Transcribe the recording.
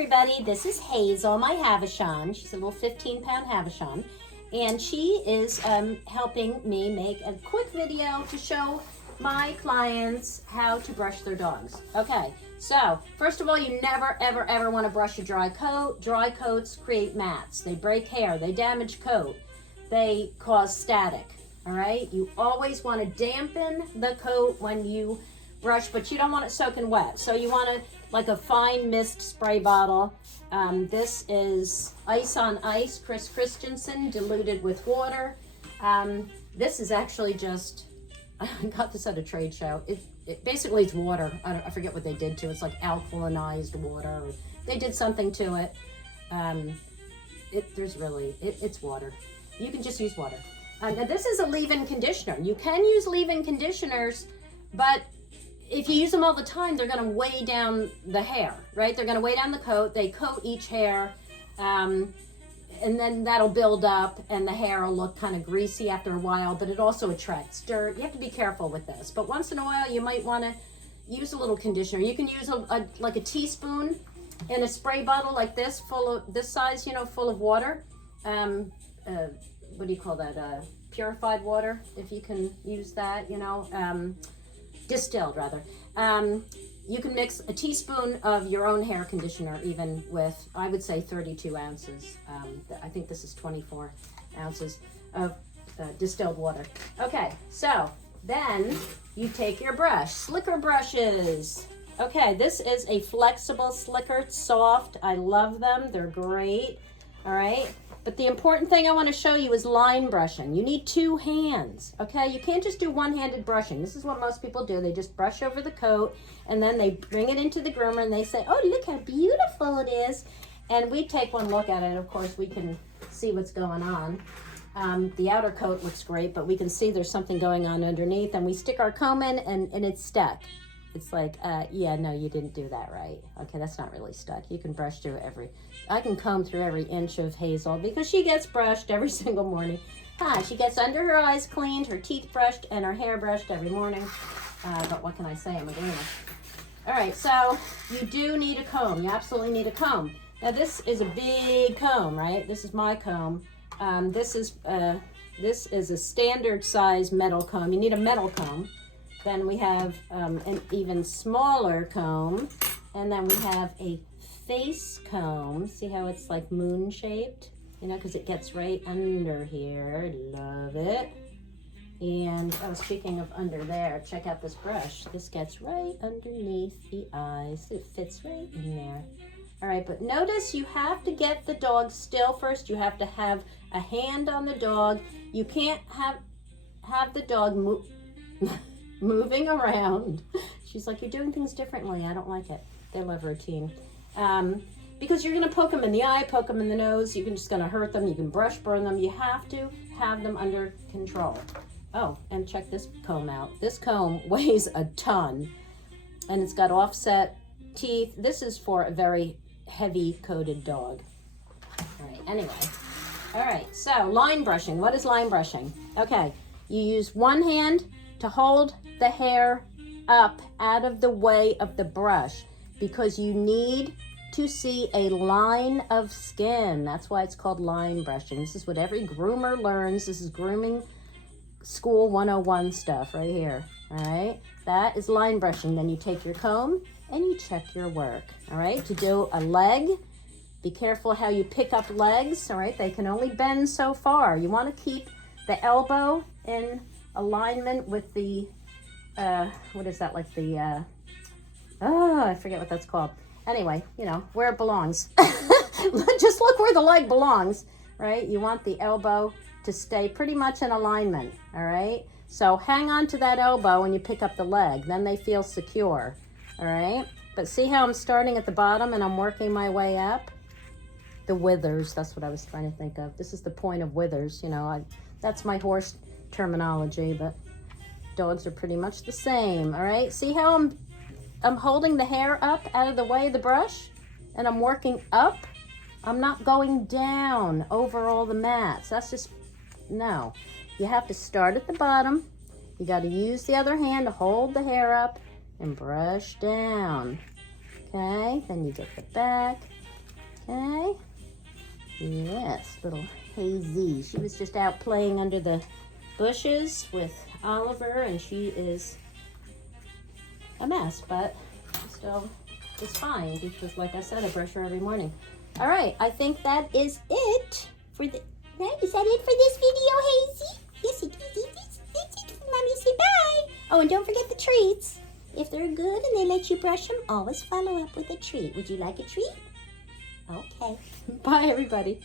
everybody, this is Hazel, my Havishon. She's a little 15-pound Havishon, and she is helping me make a quick video to show my clients how to brush their dogs. Okay, so first of all, you never ever ever want to brush a dry coat. Dry coats create mats. They break hair, they damage coat, they cause static. All right, you always want to dampen the coat when you brush, but you don't want it soaking wet. So you want to, like a fine mist spray bottle. This is Ice on Ice, Chris Christensen, diluted with water. This is actually just, I got this at a trade show. Basically it's water. I forget what they did to it. It's like alkalinized water. They did something to it. It's water. You can just use water. Now this is a leave-in conditioner. You can use leave-in conditioners, but if you use them all the time, they're going to weigh down the hair, right? They're going to weigh down the coat. They coat each hair, and then that'll build up, and the hair will look kind of greasy after a while, but it also attracts dirt. You have to be careful with this. But once in a while, you might want to use a little conditioner. You can use like a teaspoon in a spray bottle like this, full of this size, full of water. What do you call that? Purified water, if you can use that, distilled rather. You can mix a teaspoon of your own hair conditioner even with, I would say, 32 ounces. I think this is 24 ounces of distilled water. Okay, so then you take your brush, slicker brushes. Okay, this is a flexible slicker. It's soft. I love them. They're great. All right. But the important thing I want to show you is line brushing. You need two hands, okay? You can't just do one-handed brushing. This is what most people do. They just brush over the coat, and then they bring it into the groomer, and they say, oh, look how beautiful it is. And we take one look at it. Of course, we can see what's going on. The outer coat looks great, but we can see there's something going on underneath, and we stick our comb in, and it's stuck. It's like, yeah, no, you didn't do that right. Okay, that's not really stuck. You can brush through I can comb through every inch of Hazel because she gets brushed every single morning. She gets under her eyes cleaned, her teeth brushed, and her hair brushed every morning. But what can I say? I'm a gamer. All right, so you do need a comb. You absolutely need a comb. Now, this is a big comb, right? This is my comb. This is a standard size metal comb. You need a metal comb. Then we have an even smaller comb, and then we have a face comb. See how it's like moon shaped? Because it gets right under here. Love it. And speaking of under there, check out this brush. This gets right underneath the eyes. It fits right in there. All right, but notice you have to get the dog still first. You have to have a hand on the dog. You can't have the dog move. Moving around. She's like, you're doing things differently. I don't like it. They love routine. Because you're going to poke them in the eye, poke them in the nose. You're just going to hurt them. You can brush burn them. You have to have them under control. Oh, and check this comb out. This comb weighs a ton, and it's got offset teeth. This is for a very heavy coated dog. All right, anyway. All right, so line brushing. What is line brushing? Okay, you use one hand to hold the hair up out of the way of the brush because you need to see a line of skin. That's why it's called line brushing. This is what every groomer learns. This is grooming school 101 stuff right here. All right, that is line brushing. Then you take your comb and you check your work. All right, to do a leg, be careful how you pick up legs. All right, they can only bend so far. You want to keep the elbow in alignment with the what is that, like the I forget what that's called. Anyway, where it belongs. Just look where the leg belongs, right? You want the elbow to stay pretty much in alignment. All right, so hang on to that elbow when you pick up the leg, then they feel secure. All right, but see how I'm starting at the bottom and I'm working my way up. The withers, that's what I was trying to think of. This is the point of withers. That's my horse terminology, but dogs are pretty much the same. All right, see how I'm holding the hair up out of the way of the brush, and I'm working up. I'm not going down over all the mats. That's just, no. You have to start at the bottom. You got to use the other hand to hold the hair up and brush down. Okay, then you get the back, Okay. Yes, little Hazy. She was just out playing under the bushes with Oliver, and she is a mess, but still is fine because, like I said, I brush her every morning. All right, I think that is it for the. Right? Is that it for this video, Hazy? Yes, it is. That's it. Mommy, say bye. Oh, and don't forget the treats. If they're good and they let you brush them, always follow up with a treat. Would you like a treat? Okay. Bye, everybody.